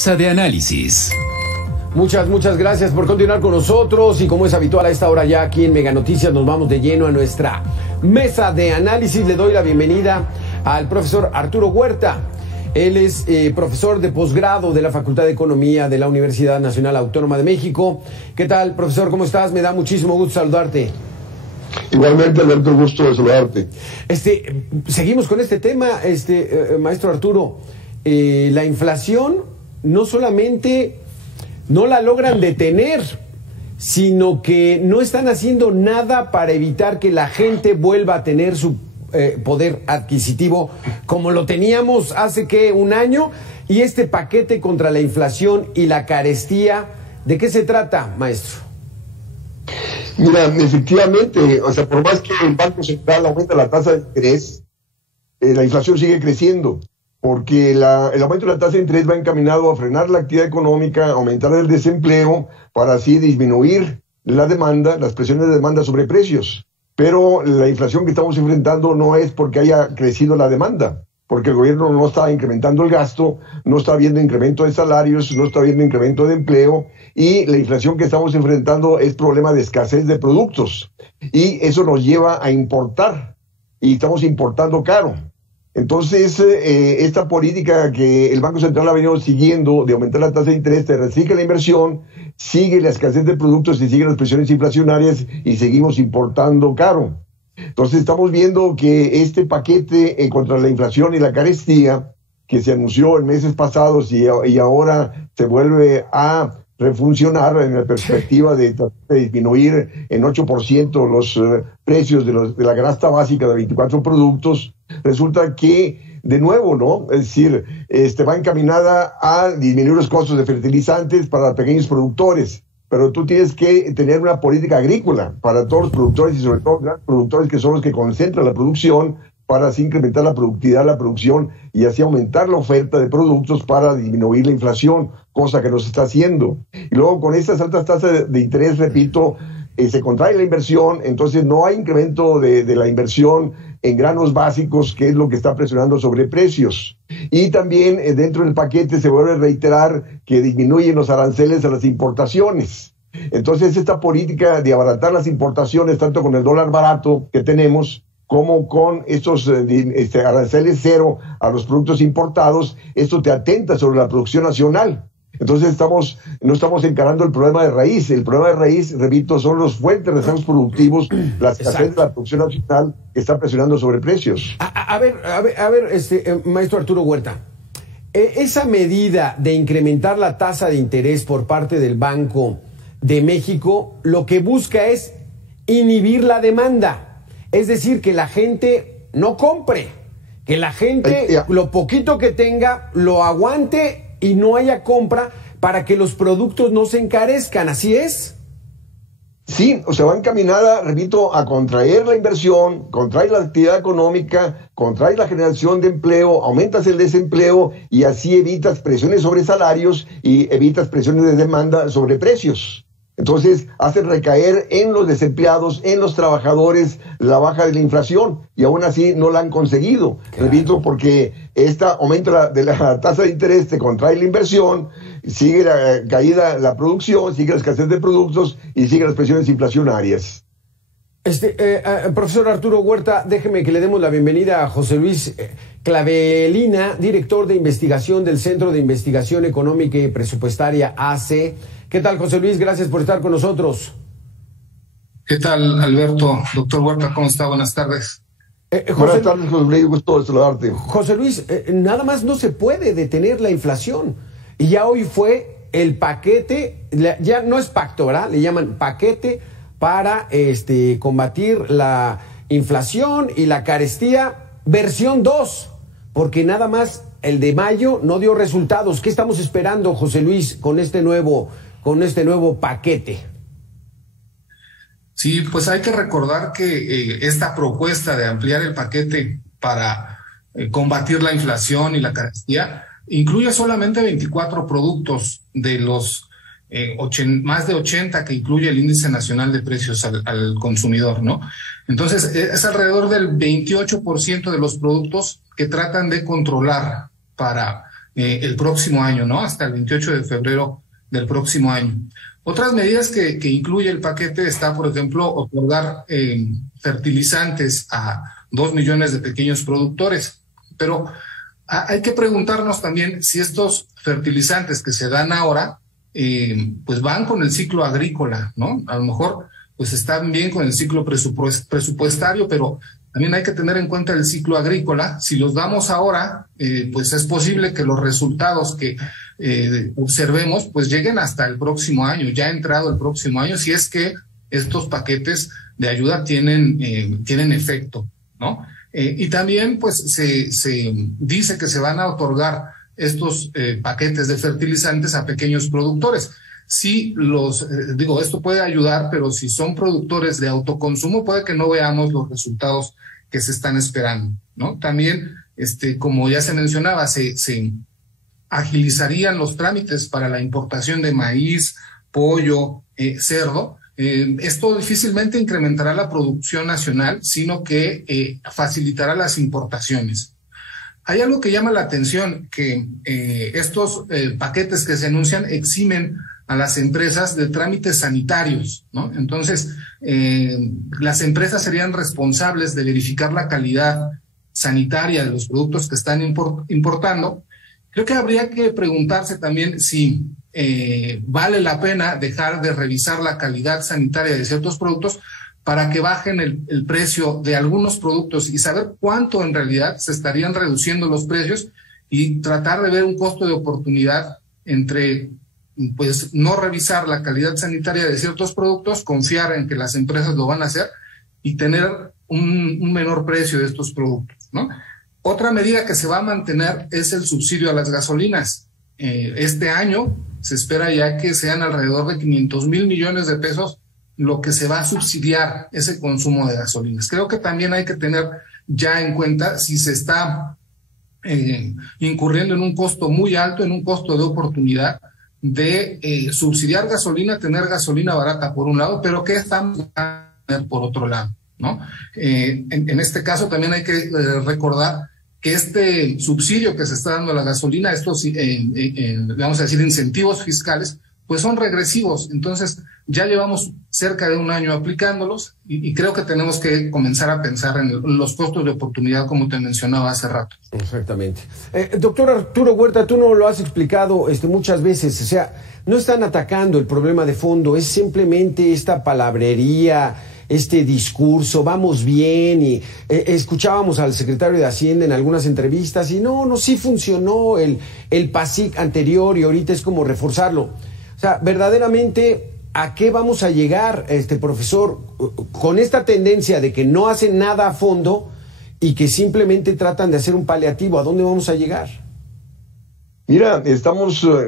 Mesa de análisis. Muchas gracias por continuar con nosotros y como es habitual a esta hora ya aquí en Mega Noticias nos vamos de lleno a nuestra mesa de análisis. Le doy la bienvenida al profesor Arturo Huerta. Él es profesor de posgrado de la Facultad de Economía de la Universidad Nacional Autónoma de México. ¿Qué tal, profesor? ¿Cómo estás? Me da muchísimo gusto saludarte. Igualmente, Alberto, gusto de saludarte. Seguimos con este tema, maestro Arturo. La inflación no solamente no la logran detener, sino que no están haciendo nada para evitar que la gente vuelva a tener su poder adquisitivo como lo teníamos hace un año. Y este paquete contra la inflación y la carestía, ¿de qué se trata, maestro? Mira, efectivamente, o sea, por más que el Banco Central aumenta la tasa de interés, la inflación sigue creciendo, porque el aumento de la tasa de interés va encaminado a frenar la actividad económica, aumentar el desempleo, para así disminuir la demanda, las presiones de demanda sobre precios. Pero la inflación que estamos enfrentando no es porque haya crecido la demanda, porque el gobierno no está incrementando el gasto, no está viendo incremento de salarios, no está viendo incremento de empleo, y la inflación que estamos enfrentando es problema de escasez de productos, y eso nos lleva a importar, y estamos importando caro. Entonces, esta política que el Banco Central ha venido siguiendo de aumentar la tasa de interés, te recicla la inversión, sigue la escasez de productos y sigue las presiones inflacionarias y seguimos importando caro. Entonces, estamos viendo que este paquete contra la inflación y la carestía, que se anunció en meses pasados y ahora se vuelve a refuncionar en la perspectiva de disminuir en 8% los precios de la canasta básica de 24 productos, resulta que, de nuevo, ¿no? Es decir, va encaminada a disminuir los costos de fertilizantes para pequeños productores, pero tú tienes que tener una política agrícola para todos los productores y sobre todo grandes productores que son los que concentran la producción, para así incrementar la productividad de la producción y así aumentar la oferta de productos para disminuir la inflación, cosa que no se está haciendo. Y luego con estas altas tasas de interés, repito, se contrae la inversión, entonces no hay incremento de la inversión en granos básicos, que es lo que está presionando sobre precios. Y también dentro del paquete se vuelve a reiterar que disminuyen los aranceles a las importaciones. Entonces esta política de abaratar las importaciones, tanto con el dólar barato que tenemos, como con estos aranceles cero a los productos importados, esto te atenta sobre la producción nacional. Entonces no estamos encarando el problema de raíz. El problema de raíz, repito, son los fuertes reservos productivos, la escasez de la producción nacional que está presionando sobre precios. A ver, maestro Arturo Huerta, esa medida de incrementar la tasa de interés por parte del Banco de México, lo que busca es inhibir la demanda. Es decir, que la gente no compre, que la gente lo poquito que tenga lo aguante y no haya compra para que los productos no se encarezcan. ¿Así es? Sí, o sea, va encaminada, repito, a contraer la inversión, contraer la actividad económica, contraer la generación de empleo, aumentas el desempleo y así evitas presiones sobre salarios y evitas presiones de demanda sobre precios. Entonces, hace recaer en los desempleados, en los trabajadores, la baja de la inflación, y aún así no la han conseguido. Claro. Repito, porque este aumento de la tasa de interés te contrae la inversión, sigue la caída de la producción, sigue la escasez de productos y sigue las presiones inflacionarias. Profesor Arturo Huerta, déjeme que le demos la bienvenida a José Luis Clavelina, director de investigación del Centro de Investigación Económica y Presupuestaria AC. ¿Qué tal, José Luis? Gracias por estar con nosotros. ¿Qué tal, Alberto? Doctor Huerta, ¿cómo está? Buenas tardes. Buenas tardes, José Luis, gusto de saludarte. José Luis, nada más no se puede detener la inflación. Y ya hoy fue el paquete, ya no es pacto, ¿verdad? Le llaman paquete para combatir la inflación y la carestía, versión 2, porque nada más el de mayo no dio resultados. ¿Qué estamos esperando, José Luis, con este nuevo paquete? Sí, pues hay que recordar que esta propuesta de ampliar el paquete para combatir la inflación y la carestía incluye solamente 24 productos de los más de 80 que incluye el Índice Nacional de Precios al consumidor, ¿no? Entonces, es alrededor del 28% de los productos que tratan de controlar para el próximo año, ¿no? Hasta el 28 de febrero del próximo año. Otras medidas que incluye el paquete está, por ejemplo, otorgar fertilizantes a 2 millones de pequeños productores. Pero hay que preguntarnos también si estos fertilizantes que se dan ahora, pues van con el ciclo agrícola, ¿no? A lo mejor pues están bien con el ciclo presupuestario, pero también hay que tener en cuenta el ciclo agrícola. Si los damos ahora, pues es posible que los resultados que observemos pues lleguen hasta el próximo año, ya entrado el próximo año, si es que estos paquetes de ayuda tienen efecto, ¿no? Y también pues se dice que se van a otorgar estos paquetes de fertilizantes a pequeños productores. Si esto puede ayudar, pero si son productores de autoconsumo, puede que no veamos los resultados que se están esperando, ¿no? También, como ya se mencionaba, se agilizarían los trámites para la importación de maíz, pollo, cerdo. Esto difícilmente incrementará la producción nacional, sino que facilitará las importaciones. Hay algo que llama la atención, que estos paquetes que se anuncian eximen a las empresas de trámites sanitarios, ¿no? Entonces, las empresas serían responsables de verificar la calidad sanitaria de los productos que están importando. Creo que habría que preguntarse también si vale la pena dejar de revisar la calidad sanitaria de ciertos productos para que bajen el precio de algunos productos y saber cuánto en realidad se estarían reduciendo los precios y tratar de ver un costo de oportunidad entre pues no revisar la calidad sanitaria de ciertos productos, confiar en que las empresas lo van a hacer y tener un menor precio de estos productos, ¿no? Otra medida que se va a mantener es el subsidio a las gasolinas. Este año se espera ya que sean alrededor de 500,000 millones de pesos lo que se va a subsidiar ese consumo de gasolinas. Creo que también hay que tener ya en cuenta si se está incurriendo en un costo muy alto, en un costo de oportunidad de subsidiar gasolina, tener gasolina barata por un lado, pero que estamos a tener por otro lado, ¿no? En este caso también hay que recordar que este subsidio que se está dando a la gasolina, estos, vamos a decir, incentivos fiscales, pues son regresivos. Entonces, ya llevamos cerca de un año aplicándolos y creo que tenemos que comenzar a pensar en los costos de oportunidad, como te mencionaba hace rato. Exactamente. Doctor Arturo Huerta, tú no lo has explicado muchas veces, o sea, no están atacando el problema de fondo, es simplemente esta palabrería, este discurso, vamos bien, y escuchábamos al secretario de Hacienda en algunas entrevistas y no, sí funcionó el PASIC anterior y ahorita es como reforzarlo. O sea, verdaderamente, ¿a qué vamos a llegar, profesor, con esta tendencia de que no hacen nada a fondo y que simplemente tratan de hacer un paliativo? ¿A dónde vamos a llegar? Mira,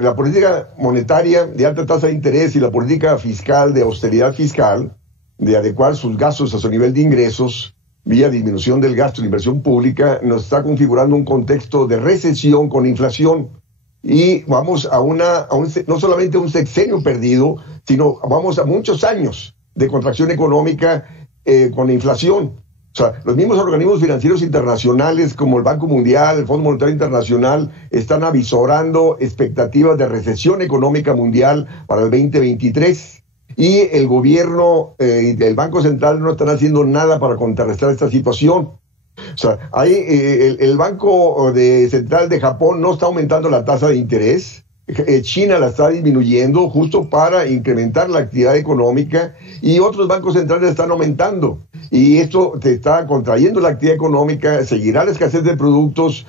la política monetaria de alta tasa de interés y la política fiscal de austeridad fiscal, de adecuar sus gastos a su nivel de ingresos, vía disminución del gasto en inversión pública, nos está configurando un contexto de recesión con inflación. Y vamos no solamente a un sexenio perdido, sino vamos a muchos años de contracción económica con inflación. O sea, los mismos organismos financieros internacionales como el Banco Mundial, el Fondo Monetario Internacional, están avisorando expectativas de recesión económica mundial para el 2023. Y el gobierno y el Banco Central no están haciendo nada para contrarrestar esta situación. O sea, el Banco Central de Japón no está aumentando la tasa de interés, China la está disminuyendo justo para incrementar la actividad económica y otros bancos centrales la están aumentando. Y esto te está contrayendo la actividad económica, seguirá la escasez de productos,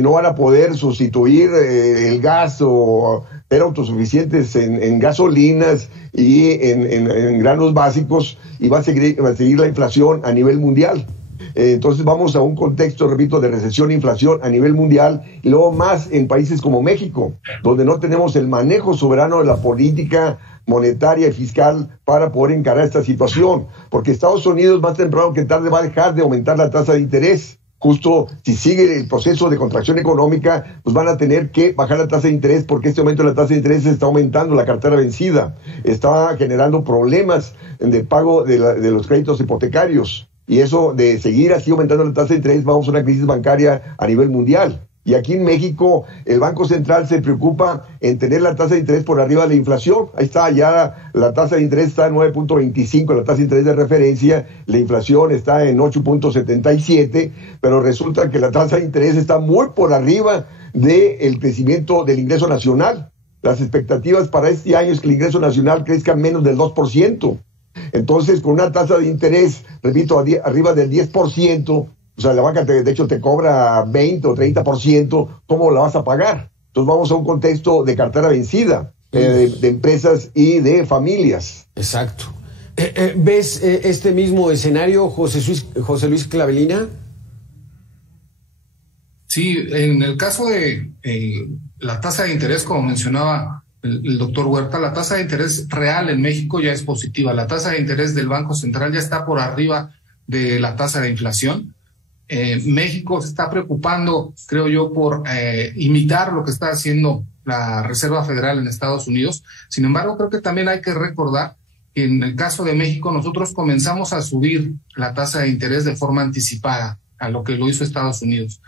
no van a poder sustituir el gas o ser autosuficientes en gasolinas y en granos básicos y va a seguir la inflación a nivel mundial. Entonces vamos a un contexto, repito, de recesión e inflación a nivel mundial y luego más en países como México, donde no tenemos el manejo soberano de la política monetaria y fiscal para poder encarar esta situación, porque Estados Unidos más temprano que tarde va a dejar de aumentar la tasa de interés. Justo si sigue el proceso de contracción económica, pues van a tener que bajar la tasa de interés porque este aumento de la tasa de interés está aumentando la cartera vencida, está generando problemas de pago de los créditos hipotecarios. Y eso de seguir así aumentando la tasa de interés, vamos a una crisis bancaria a nivel mundial. Y aquí en México el Banco Central se preocupa en tener la tasa de interés por arriba de la inflación. Ahí está, ya la tasa de interés está en 9.25, la tasa de interés de referencia, la inflación está en 8.77, pero resulta que la tasa de interés está muy por arriba del crecimiento del ingreso nacional. Las expectativas para este año es que el ingreso nacional crezca menos del 2%. Entonces, con una tasa de interés, repito, arriba del 10%, o sea, la banca de hecho te cobra 20 o 30%, ¿cómo la vas a pagar? Entonces vamos a un contexto de cartera vencida, de empresas y de familias. Exacto. ¿Ves este mismo escenario, José Luis Clavelina? Sí, en el caso de la tasa de interés, como mencionaba el doctor Huerta, la tasa de interés real en México ya es positiva. La tasa de interés del Banco Central ya está por arriba de la tasa de inflación. México se está preocupando, creo yo, por imitar lo que está haciendo la Reserva Federal en Estados Unidos. Sin embargo, creo que también hay que recordar que en el caso de México nosotros comenzamos a subir la tasa de interés de forma anticipada a lo que lo hizo Estados Unidos.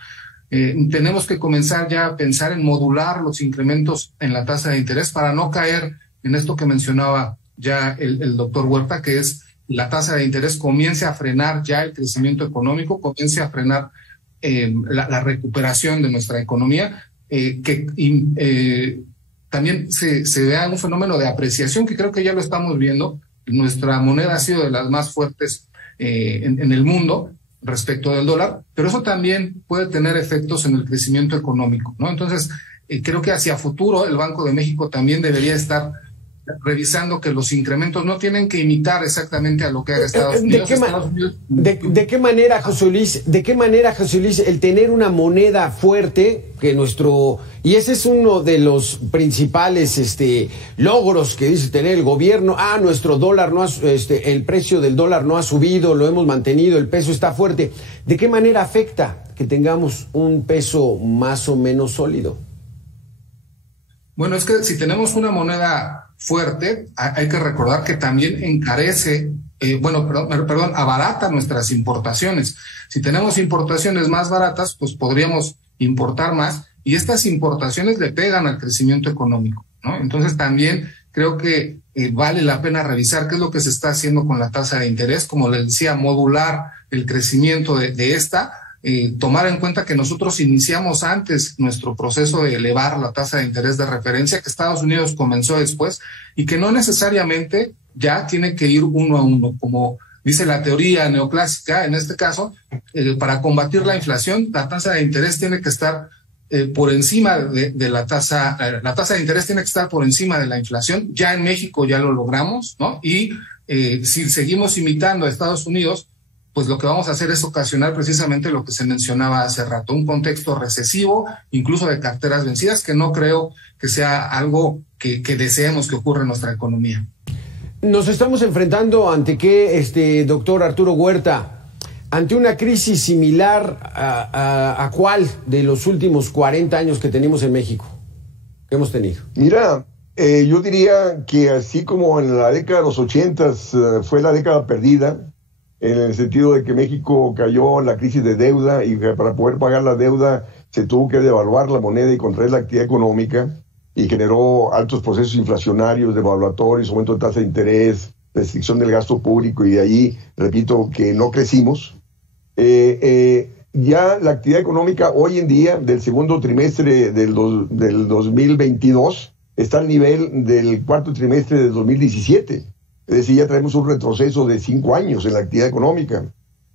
Tenemos que comenzar ya a pensar en modular los incrementos en la tasa de interés para no caer en esto que mencionaba ya el doctor Huerta, que es la tasa de interés comience a frenar ya el crecimiento económico, comience a frenar la recuperación de nuestra economía, también se vea un fenómeno de apreciación que creo que ya lo estamos viendo. Nuestra moneda ha sido de las más fuertes en el mundo respecto del dólar, pero eso también puede tener efectos en el crecimiento económico, ¿no? Entonces, creo que hacia futuro el Banco de México también debería estar revisando que los incrementos no tienen que imitar exactamente a lo que haga Estados Unidos. ¿De qué manera, José Luis, el tener una moneda fuerte, que y ese es uno de los principales logros que dice tener el gobierno, nuestro dólar no ha, el precio del dólar no ha subido, lo hemos mantenido, el peso está fuerte. ¿De qué manera afecta que tengamos un peso más o menos sólido? Bueno, es que si tenemos una moneda fuerte, hay que recordar que también encarece, abarata nuestras importaciones. Si tenemos importaciones más baratas, pues podríamos importar más y estas importaciones le pegan al crecimiento económico, ¿no? Entonces también creo que vale la pena revisar qué es lo que se está haciendo con la tasa de interés, como les decía, modular el crecimiento de esta. Tomar en cuenta que nosotros iniciamos antes nuestro proceso de elevar la tasa de interés de referencia, que Estados Unidos comenzó después, y que no necesariamente ya tiene que ir uno a uno, como dice la teoría neoclásica. En este caso, para combatir la inflación, la tasa de interés tiene que estar por encima de la tasa de interés tiene que estar por encima de la inflación. Ya en México ya lo logramos, ¿no? Y si seguimos imitando a Estados Unidos, pues lo que vamos a hacer es ocasionar precisamente lo que se mencionaba hace rato, un contexto recesivo, incluso de carteras vencidas, que no creo que sea algo que deseemos que ocurra en nuestra economía. Nos estamos enfrentando ante qué, doctor Arturo Huerta, ante una crisis similar a cuál de los últimos 40 años que tenemos en México, que hemos tenido. Mira, yo diría que así como en la década de los 80 fue la década perdida, en el sentido de que México cayó en la crisis de deuda y para poder pagar la deuda se tuvo que devaluar la moneda y contraer la actividad económica y generó altos procesos inflacionarios, devaluatorios, aumento de tasa de interés, restricción del gasto público y de ahí, repito, que no crecimos. Ya la actividad económica hoy en día del segundo trimestre del 2022 está al nivel del cuarto trimestre del 2017. Es decir, ya traemos un retroceso de 5 años en la actividad económica.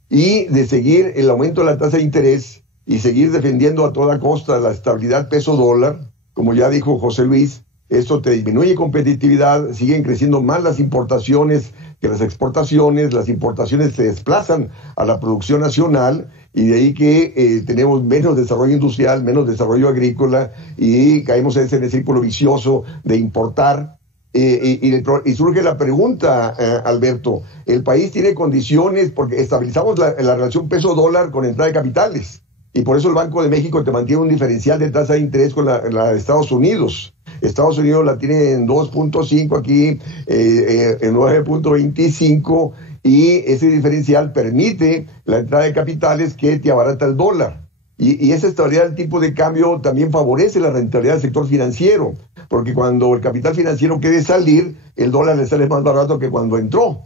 Y de seguir el aumento de la tasa de interés y seguir defendiendo a toda costa la estabilidad peso-dólar, como ya dijo José Luis, esto te disminuye competitividad, siguen creciendo más las importaciones que las exportaciones se desplazan a la producción nacional y de ahí que tenemos menos desarrollo industrial, menos desarrollo agrícola y caemos en ese círculo vicioso de importar. Y surge la pregunta, Alberto, el país tiene condiciones porque estabilizamos la relación peso-dólar con entrada de capitales y por eso el Banco de México te mantiene un diferencial de tasa de interés con la de Estados Unidos. Estados Unidos la tiene en 2.5, aquí en 9.25 y ese diferencial permite la entrada de capitales que te abarata el dólar. Y esa estabilidad del tipo de cambio también favorece la rentabilidad del sector financiero, porque cuando el capital financiero quiere salir, el dólar le sale más barato que cuando entró.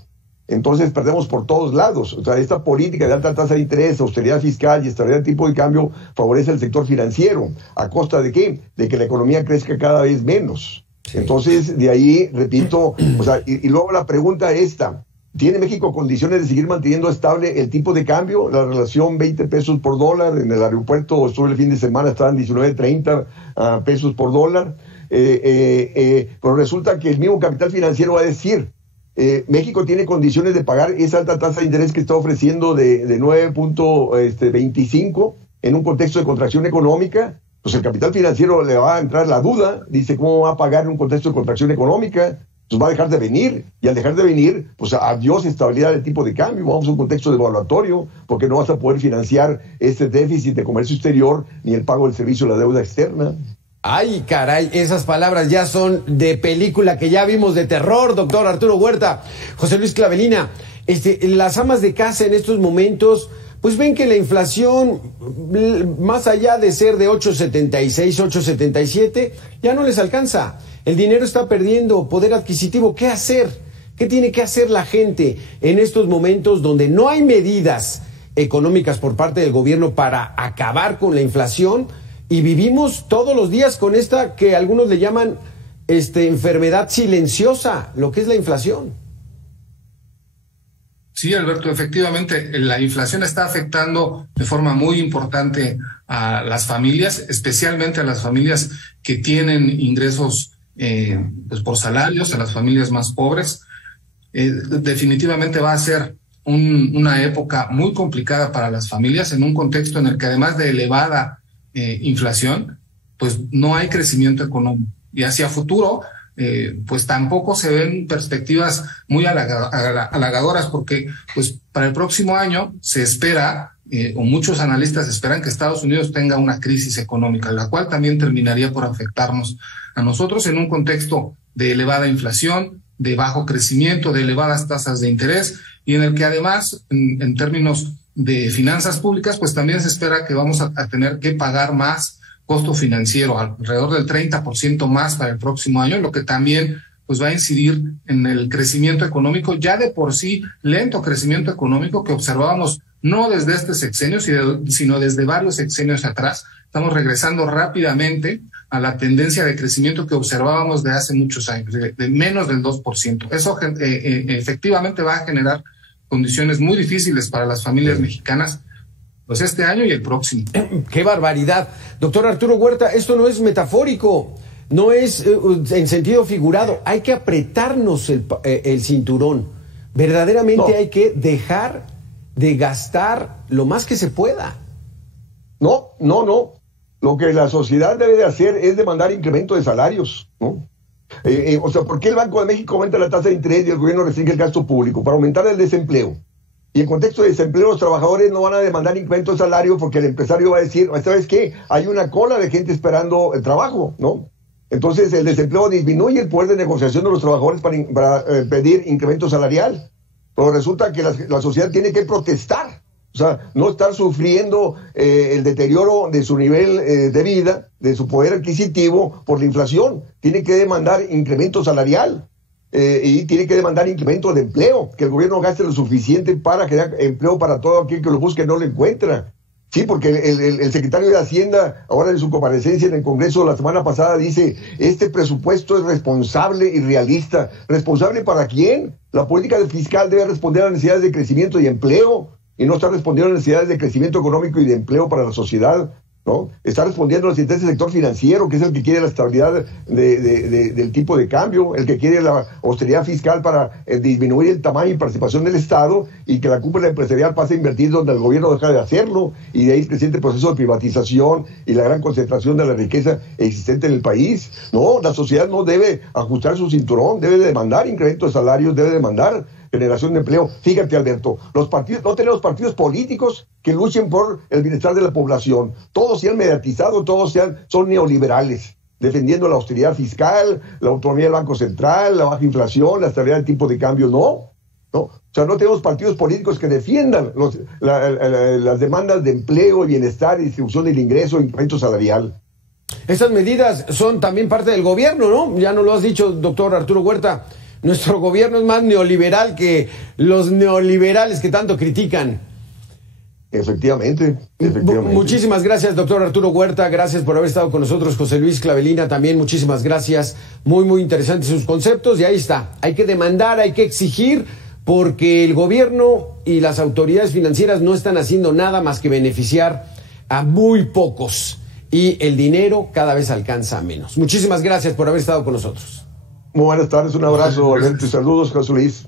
Entonces perdemos por todos lados. O sea, esta política de alta tasa de interés, austeridad fiscal y estabilidad del tipo de cambio favorece al sector financiero. ¿A costa de qué? De que la economía crezca cada vez menos. Sí. Entonces, de ahí, repito, o sea, y luego la pregunta esta, ¿tiene México condiciones de seguir manteniendo estable el tipo de cambio? La relación 20 pesos por dólar, en el aeropuerto estuve el fin de semana, estaban 19.30 pesos por dólar, pero resulta que el mismo capital financiero va a decir, México tiene condiciones de pagar esa alta tasa de interés que está ofreciendo de 9.25 en un contexto de contracción económica. Pues el capital financiero le va a entrar la duda, dice, ¿cómo va a pagar en un contexto de contracción económica? Pues va a dejar de venir, y al dejar de venir, pues adiós estabilidad del tipo de cambio, vamos a un contexto devaluatorio, porque no vas a poder financiar este déficit de comercio exterior ni el pago del servicio de la deuda externa. Ay, caray, esas palabras ya son de película que ya vimos de terror, doctor Arturo Huerta. José Luis Clavelina, las amas de casa en estos momentos, pues ven que la inflación, más allá de ser de 8.76, 8.77, ya no les alcanza. El dinero está perdiendo poder adquisitivo. ¿Qué hacer? ¿Qué tiene que hacer la gente en estos momentos donde no hay medidas económicas por parte del gobierno para acabar con la inflación? Y vivimos todos los días con esta que algunos le llaman enfermedad silenciosa, lo que es la inflación. Sí, Alberto, efectivamente, la inflación está afectando de forma muy importante a las familias, especialmente a las familias que tienen ingresos pues por salarios, a las familias más pobres. Definitivamente va a ser una época muy complicada para las familias en un contexto en el que, además de elevada inflación, pues no hay crecimiento económico, y hacia futuro pues tampoco se ven perspectivas muy halagadoras, porque pues para el próximo año se espera, o muchos analistas esperan, que Estados Unidos tenga una crisis económica, la cual también terminaría por afectarnos a nosotros en un contexto de elevada inflación, de bajo crecimiento, de elevadas tasas de interés, y en el que además en términos de finanzas públicas, pues también se espera que vamos a tener que pagar más costo financiero, alrededor del 30% más para el próximo año, lo que también pues va a incidir en el crecimiento económico, ya de por sí lento crecimiento económico que observábamos no desde este sexenio, sino desde varios sexenios atrás. Estamos regresando rápidamente a la tendencia de crecimiento que observábamos de hace muchos años, de menos del 2%. Eso efectivamente va a generar condiciones muy difíciles para las familias mexicanas, pues este año y el próximo. ¡Qué barbaridad! Doctor Arturo Huerta, esto no es metafórico, no es en sentido figurado. Hay que apretarnos el cinturón. Verdaderamente hay que dejar de gastar lo más que se pueda. No. Lo que la sociedad debe de hacer es demandar incremento de salarios, ¿no? O sea, ¿por qué el Banco de México aumenta la tasa de interés y el gobierno restringe el gasto público? Para aumentar el desempleo. Y en contexto de desempleo, los trabajadores no van a demandar incremento de salario porque el empresario va a decir, ¿sabes qué? Hay una cola de gente esperando el trabajo, ¿no? Entonces el desempleo disminuye el poder de negociación de los trabajadores para pedir incremento salarial. Pero resulta que la sociedad tiene que protestar. O sea, no estar sufriendo el deterioro de su nivel de vida, de su poder adquisitivo por la inflación. Tiene que demandar incremento salarial y tiene que demandar incremento de empleo, que el gobierno gaste lo suficiente para crear empleo para todo aquel que lo busque y no lo encuentra. Sí, porque el secretario de Hacienda, ahora en su comparecencia en el Congreso la semana pasada, dice, este presupuesto es responsable y realista. ¿Responsable para quién? La política fiscal debe responder a las necesidades de crecimiento y empleo, y no está respondiendo a las necesidades de crecimiento económico y de empleo para la sociedad, ¿no? Está respondiendo a los intereses del sector financiero, que es el que quiere la estabilidad del tipo de cambio, el que quiere la austeridad fiscal para disminuir el tamaño y participación del Estado, y que la cúpula empresarial pase a invertir donde el gobierno deja de hacerlo, y de ahí el creciente proceso de privatización y la gran concentración de la riqueza existente en el país. No, la sociedad no debe ajustar su cinturón, debe demandar incremento de salarios, debe demandar generación de empleo. Fíjate, Alberto, los partidos, no tenemos partidos políticos que luchen por el bienestar de la población. Todos se han mediatizado, son neoliberales, defendiendo la austeridad fiscal, la autonomía del Banco Central, la baja inflación, la estabilidad del tipo de cambio. No, ¿no? O sea, no tenemos partidos políticos que defiendan las demandas de empleo, bienestar y distribución del ingreso e incremento salarial. Esas medidas son también parte del gobierno, ¿no? Ya nos lo has dicho, doctor Arturo Huerta. Nuestro gobierno es más neoliberal que los neoliberales que tanto critican. Efectivamente. Muchísimas gracias, doctor Arturo Huerta. Gracias por haber estado con nosotros. José Luis Clavelina, también muchísimas gracias. Muy, muy interesantes sus conceptos. Y ahí está. Hay que demandar, hay que exigir, porque el gobierno y las autoridades financieras no están haciendo nada más que beneficiar a muy pocos. Y el dinero cada vez alcanza a menos. Muchísimas gracias por haber estado con nosotros. Muy buenas tardes, un abrazo, saludos, José Luis.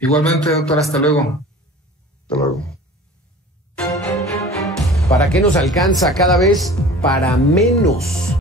Igualmente, doctor, hasta luego. Hasta luego. ¿Para qué nos alcanza? Cada vez para menos.